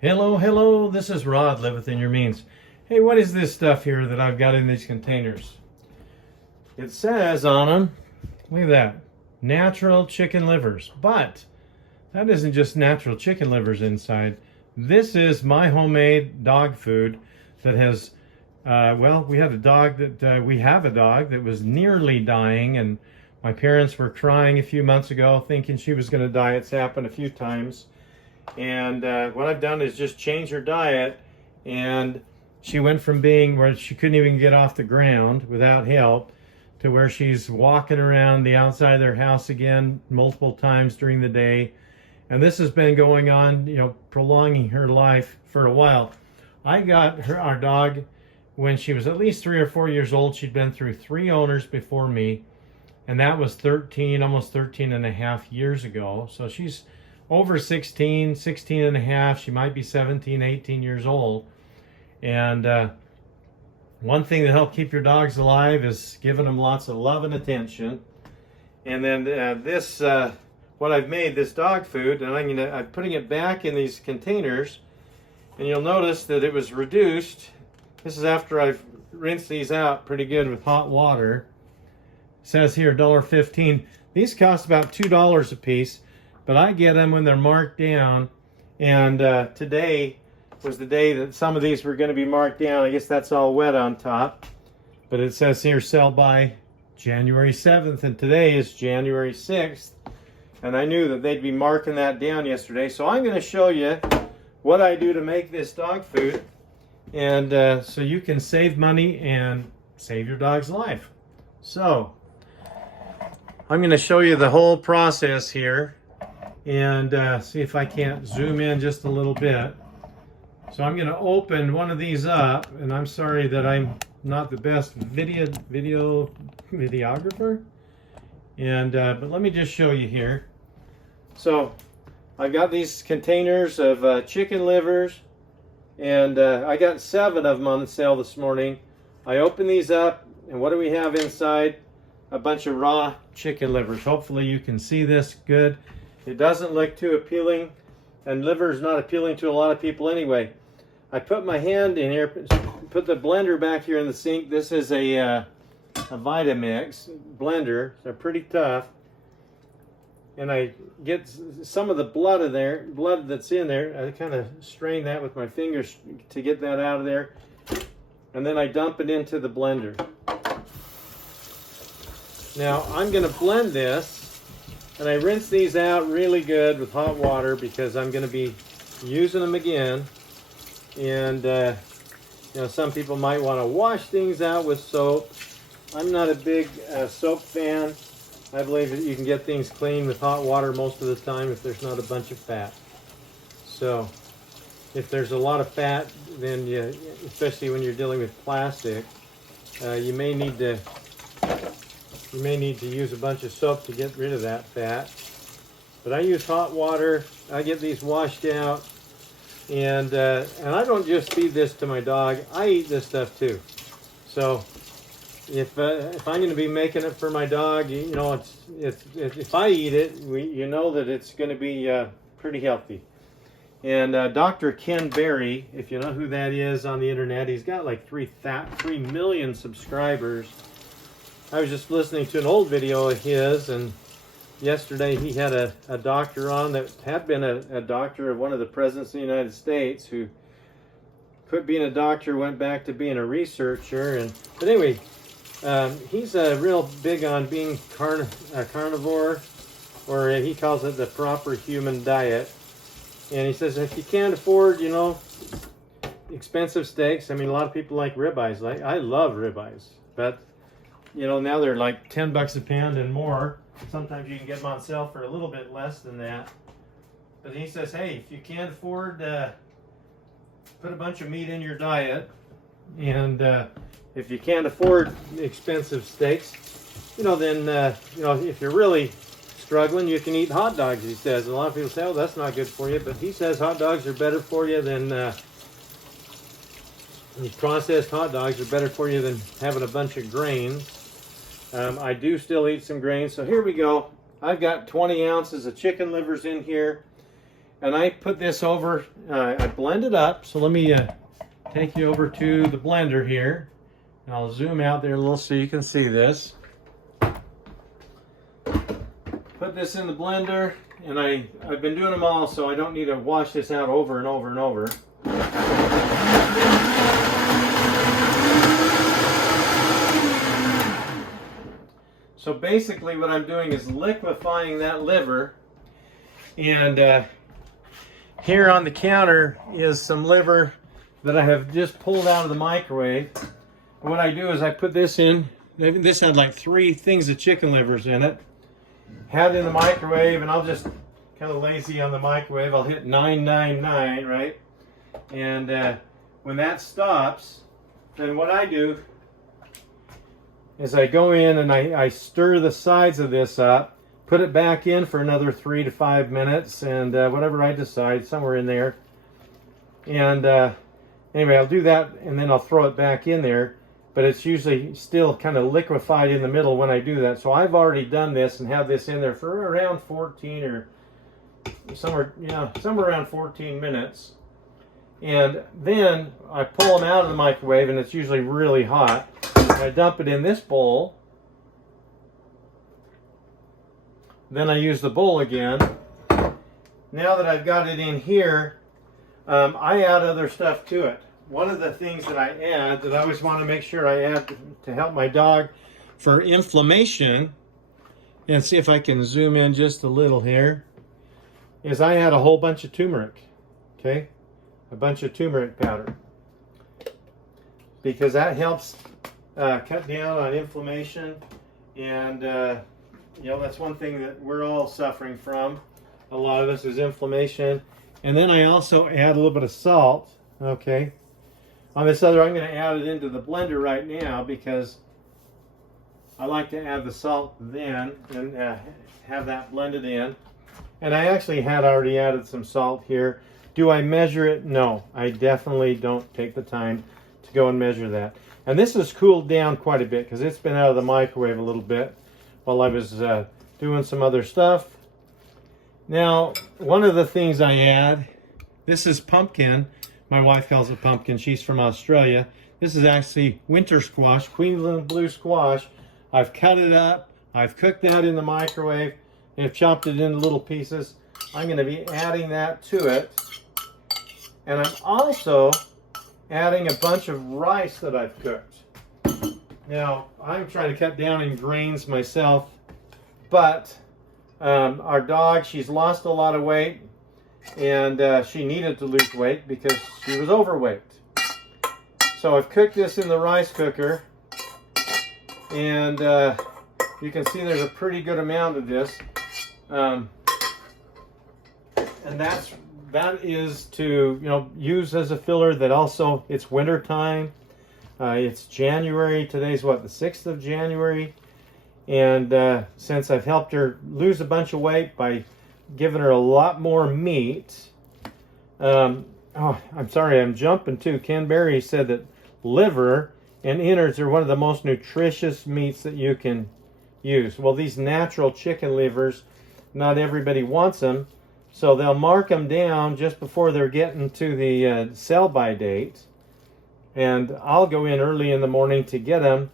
Hello, this is Rod, Live Within Your Means. Hey, what is this stuff here that I've got in these containers? It says on them, look at that, natural chicken livers. But that isn't just natural chicken livers inside. This is my homemade dog food that has, we have a dog that was nearly dying, and my parents were crying a few months ago thinking she was going to die. It's happened a few times. And what I've done is just change her diet, and she went from being where she couldn't even get off the ground without help to where she's walking around the outside of their house again multiple times during the day. And this has been going on, prolonging her life for a while. I got our dog when she was at least 3 or 4 years old. She'd been through 3 owners before me, and that was almost 13 and a half years ago. So she's over 16 and a half. She might be 17, 18 years old. And one thing that helps keep your dogs alive is giving them lots of love and attention. And then what I've made, this dog food, and I'm putting it back in these containers. And you'll notice that it was reduced. This is after I've rinsed these out pretty good with hot water. It says here $1.15. These cost about $2 a piece. But I get them when they're marked down, and today was the day that some of these were going to be marked down. I guess that's all wet on top. But it says here, sell by January 7th, and today is January 6th. And I knew that they'd be marking that down yesterday. So I'm going to show you what I do to make this dog food, and so you can save money and save your dog's life. So I'm going to show you the whole process here. And see if I can't zoom in just a little bit. So I'm going to open one of these up, and I'm sorry that I'm not the best videographer. And but let me just show you here. So I've got these containers of chicken livers, and I got 7 of them on sale this morning. I open these up, and what do we have inside? A bunch of raw chicken livers. Hopefully you can see this good. It doesn't look too appealing, and liver is not appealing to a lot of people anyway. I put my hand in here, put the blender back here in the sink. This is a Vitamix blender. They're pretty tough. And I get some of the blood that's in there. I kind of strain that with my fingers to get that out of there. And then I dump it into the blender. Now I'm going to blend this. And I rinse these out really good with hot water because I'm going to be using them again. And some people might want to wash things out with soap. I'm not a big soap fan. I believe that you can get things clean with hot water most of the time if there's not a bunch of fat. So if there's a lot of fat, then especially when you're dealing with plastic, you may need to use a bunch of soap to get rid of that fat. But I use hot water. I get these washed out. And I don't just feed this to my dog. I eat this stuff too. So if I'm going to be making it for my dog, if I eat it, you know that it's going to be pretty healthy. And Dr. Ken Berry, if you know who that is on the internet, he's got like 3 million subscribers. I was just listening to an old video of his, and yesterday he had a doctor on that had been a doctor of one of the presidents of the United States who quit being a doctor, went back to being a researcher. But anyway, he's real big on being a carnivore, or he calls it the proper human diet. And he says if you can't afford, expensive steaks, I mean, a lot of people like ribeyes. I love ribeyes, but now they're like $10 a pound and more. Sometimes you can get them on sale for a little bit less than that. But he says, hey, if you can't afford put a bunch of meat in your diet, and if you can't afford expensive steaks, then if you're really struggling, you can eat hot dogs, he says. And a lot of people say, oh, that's not good for you. But he says hot dogs are better for you than these processed hot dogs are better for you than having a bunch of grains. I do still eat some grains. So here we go. I've got 20 ounces of chicken livers in here. and I put this over, I blend it up. So let me take you over to the blender here. And I'll zoom out there a little so you can see this. Put this in the blender, and I've been doing them all, so I don't need to wash this out over and over and over. So basically what I'm doing is liquefying that liver, and here on the counter is some liver that I have just pulled out of the microwave. And what I do is I put this in. This had like 3 things of chicken livers in it. Had it in the microwave, and I'll just kind of lazy on the microwave. I'll hit 999, right? And when that stops, then what I do is I go in and I stir the sides of this up, put it back in for another 3 to 5 minutes, and whatever I decide, somewhere in there. And anyway, I'll do that, and then I'll throw it back in there. But it's usually still kind of liquefied in the middle when I do that. So I've already done this and have this in there for around 14 or somewhere around 14 minutes. And then I pull them out of the microwave, and it's usually really hot. I dump it in this bowl. Then I use the bowl again. Now that I've got it in here, I add other stuff to it. One of the things that I add, that I always want to make sure I add to help my dog for inflammation, and see if I can zoom in just a little here, is I add a whole bunch of turmeric, okay? A bunch of turmeric powder. Because that helps cut down on inflammation, and you know, that's one thing that we're all suffering from. A lot of us is inflammation. And then I also add a little bit of salt, okay? On this other, I'm going to add it into the blender right now because I like to add the salt then and have that blended in. And I actually had already added some salt here. Do I measure it? No, I definitely don't take the time to go and measure that. And this has cooled down quite a bit because it's been out of the microwave a little bit while I was doing some other stuff. Now, one of the things I add, this is pumpkin. My wife calls it pumpkin. She's from Australia. This is actually winter squash, Queensland blue squash. I've cut it up. I've cooked that in the microwave. I've chopped it into little pieces. I'm going to be adding that to it. And I'm also adding a bunch of rice that I've cooked. Now, I'm trying to cut down in grains myself, but our dog, she's lost a lot of weight. And she needed to lose weight because she was overweight. So I've cooked this in the rice cooker, and you can see there's a pretty good amount of this, and that is to use as a filler. That also, it's winter time. It's January. Today's what, the 6th of January, and since I've helped her lose a bunch of weight by giving her a lot more meat. Oh, I'm sorry, I'm jumping too. Ken Berry said that liver and innards are one of the most nutritious meats that you can use. Well, these natural chicken livers, not everybody wants them, so they'll mark them down just before they're getting to the sell-by date. And I'll go in early in the morning to get them,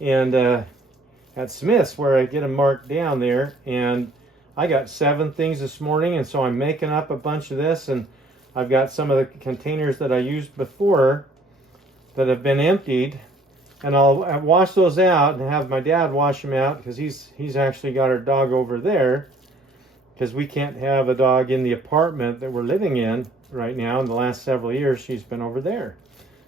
and at Smith's where I get them marked down there, and I got 7 things this morning, and so I'm making up a bunch of this, and I've got some of the containers that I used before that have been emptied, and I'll wash those out and have my dad wash them out because he's actually got our dog over there because we can't have a dog in the apartment that we're living in right now. In the last several years, she's been over there.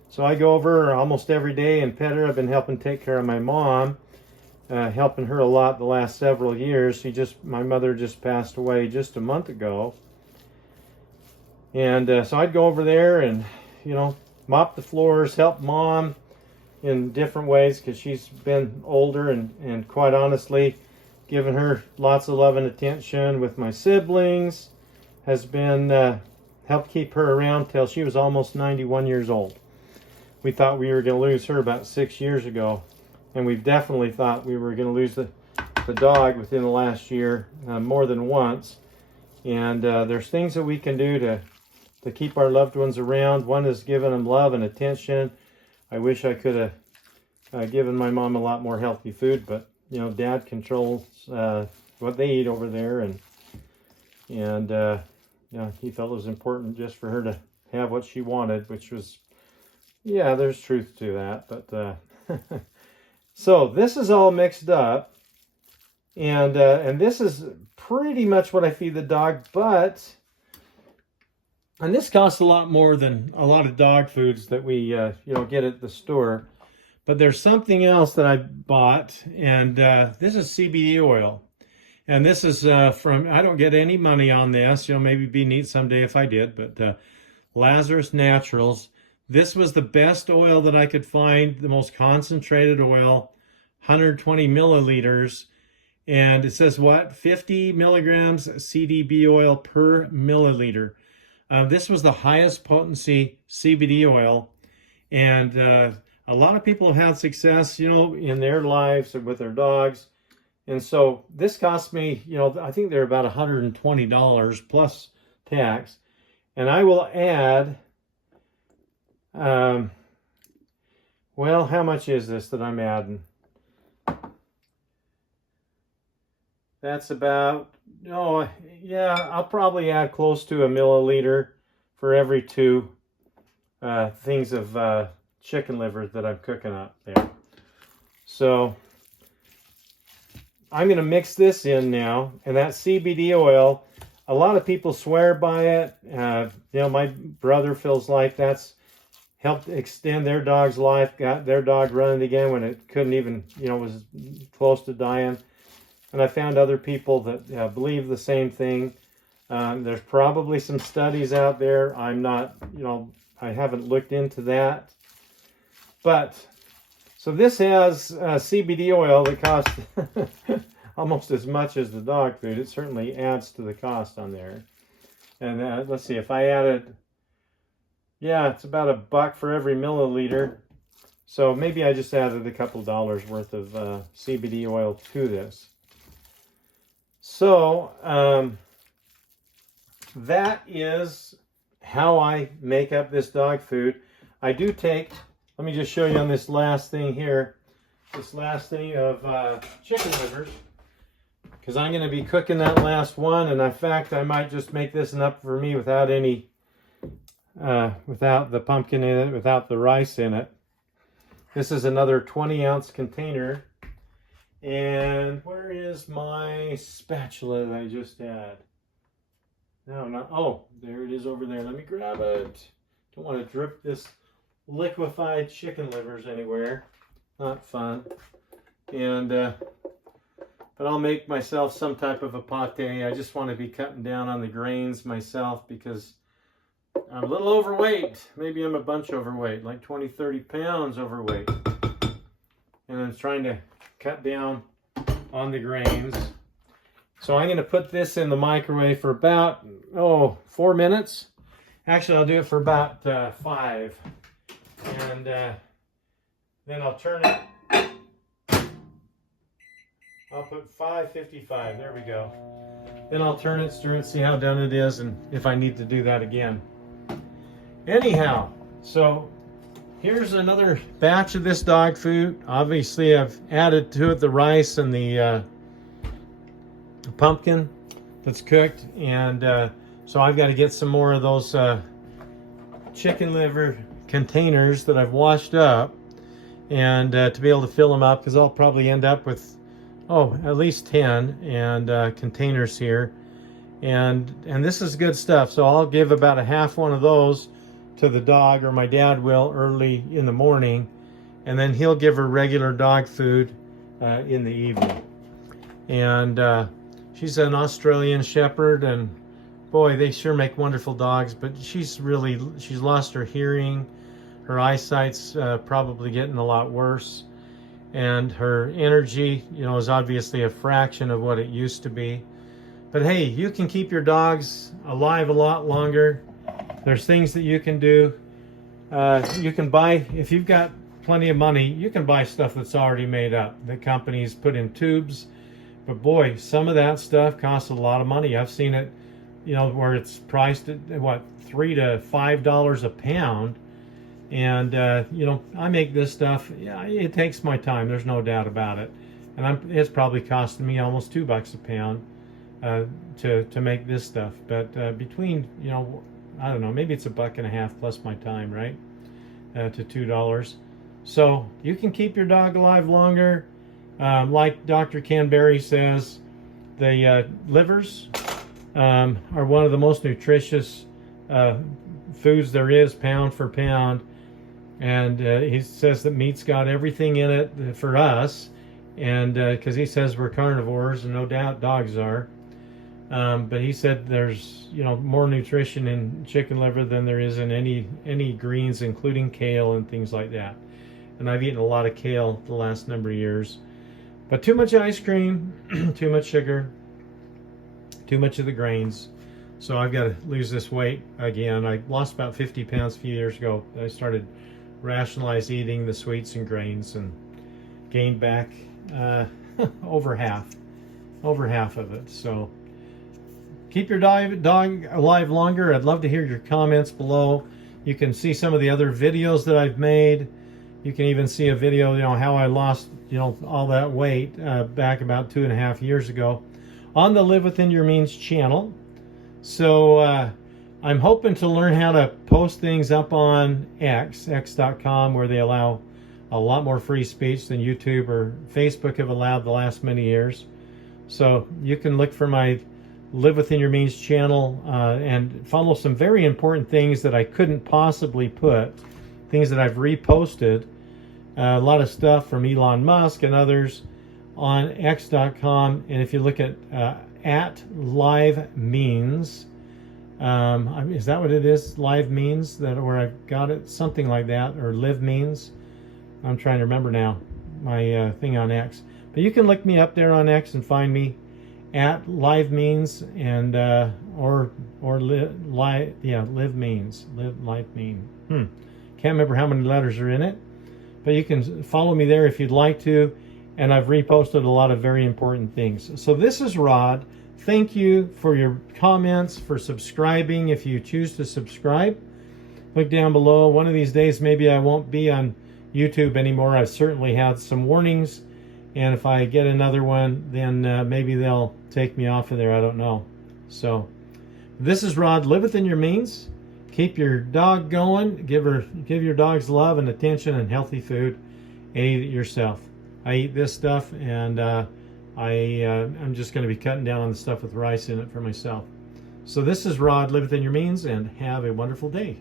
So I go over almost every day and pet her. I've been helping take care of my mom. Helping her a lot the last several years. My mother just passed away just a month ago. And so I'd go over there and, mop the floors, help mom in different ways because she's been older, and quite honestly, giving her lots of love and attention with my siblings has been, helped keep her around till she was almost 91 years old. We thought we were going to lose her about 6 years ago. And we've definitely thought we were going to lose the dog within the last year more than once. And there's things that we can do to keep our loved ones around. One is giving them love and attention. I wish I could have given my mom a lot more healthy food, but you know, Dad controls what they eat over there, and yeah, he felt it was important just for her to have what she wanted, which was, yeah, there's truth to that. But so this is all mixed up, and this is pretty much what I feed the dog, and this costs a lot more than a lot of dog foods that we you know, get at the store. But there's something else that I bought, and this is CBD oil. And this is from, I don't get any money on this. You know, maybe it'd be neat someday if I did, but Lazarus Naturals. This was the best oil that I could find, the most concentrated oil, 120 milliliters. And it says what? 50 milligrams CBD oil per milliliter. This was the highest potency CBD oil. And a lot of people have had success, you know, in their lives or with their dogs. And so this cost me, you know, I think they're about $120 plus tax. And I will add, well, how much is this that I'm adding? That's about, oh, yeah, I'll probably add close to a milliliter for every 2 things of chicken liver that I'm cooking up there. So I'm going to mix this in now, and that CBD oil, a lot of people swear by it. You know, my brother feels like that's helped extend their dog's life, got their dog running again when it couldn't even, you know, was close to dying. And I found other people that believe the same thing. There's probably some studies out there. I'm not, you know, I haven't looked into that. But so this has CBD oil that costs almost as much as the dog food. It certainly adds to the cost on there. And let's see, if I added, yeah, it's about $1 for every milliliter. So maybe I just added a couple dollars worth of CBD oil to this. So that is how I make up this dog food. I do take, let me just show you on this last thing here, this last thing of chicken livers, because I'm going to be cooking that last one, and in fact I might just make this enough for me without any, without the pumpkin in it, without the rice in it. This is another 20-ounce container. And where is my spatula that I just had? No, not, oh, there it is over there. Let me grab it. Don't want to drip this liquefied chicken livers anywhere. Not fun. And, but I'll make myself some type of a pate. I just want to be cutting down on the grains myself because I'm a little overweight. Maybe I'm a bunch overweight, like 20, 30 pounds overweight. And I'm trying to cut down on the grains. So I'm going to put this in the microwave for about, 4 minutes. Actually, I'll do it for about 5. And then I'll turn it. I'll put 555. There we go. Then I'll turn it, stir it, see how done it is, and if I need to do that again. Anyhow, so here's another batch of this dog food. Obviously, I've added to it the rice and the pumpkin that's cooked. And so I've got to get some more of those chicken liver containers that I've washed up, and to be able to fill them up, because I'll probably end up with, at least 10 and containers here. And this is good stuff. So I'll give about a half one of those to the dog, or my dad will, early in the morning, and then he'll give her regular dog food in the evening. And she's an Australian Shepherd, and boy, they sure make wonderful dogs, but she's lost her hearing. Her eyesight's probably getting a lot worse, and her energy, is obviously a fraction of what it used to be. But hey, you can keep your dogs alive a lot longer. There's things that you can do. You can buy, if you've got plenty of money, you can buy stuff that's already made up. The companies put in tubes. But boy, some of that stuff costs a lot of money. I've seen it you know, where it's priced at what, $3 to $5 a pound. And you know, I make this stuff. Yeah, it takes my time. There's no doubt about it. And it's probably costing me almost $2 a pound to make this stuff. But between, you know, I don't know, maybe it's $1.50 plus my time, right? To $2. So you can keep your dog alive longer. Like Dr. Ken Berry says, the livers are one of the most nutritious foods there is, pound for pound. And he says that meat's got everything in it for us, and because he says we're carnivores, and no doubt dogs are. But he said there's, you know, more nutrition in chicken liver than there is in any greens, including kale and things like that. And I've eaten a lot of kale the last number of years. But too much ice cream, too much sugar, too much of the grains. So I've got to lose this weight again. I lost about 50 pounds a few years ago. I started rationalize eating the sweets and grains and gained back over half of it. So keep your dog alive longer. I'd love to hear your comments below. You can see some of the other videos that I've made. You can even see a video, you know, how I lost, you know, all that weight back about 2.5 years ago on the Live Within Your Means channel. So I'm hoping to learn how to post things up on x.com, where they allow a lot more free speech than YouTube or Facebook have allowed the last many years. So you can look for my Live Within Your Means channel and follow some very important things that I couldn't possibly put, things that I've reposted, a lot of stuff from Elon Musk and others on x.com. And if you look at live means, is that what it is? Live means, that where I've got it, something like that, or live means. I'm trying to remember now my thing on X. But you can look me up there on X and find me at live means, and live means, live mean. Can't remember how many letters are in it, but you can follow me there if you'd like to. And I've reposted a lot of very important things. So this is Rod. Thank you for your comments, for subscribing if you choose to subscribe. Look down below. One of these days maybe I won't be on YouTube anymore. I've certainly had some warnings, and if I get another one, then maybe they'll take me off of there. I don't know. So this is Rod. Live within your means. Keep your dog going. Give your dogs love and attention and healthy food, and eat it yourself. I eat this stuff, and I'm just going to be cutting down on the stuff with rice in it for myself. So this is Rod. Live within your means, and have a wonderful day.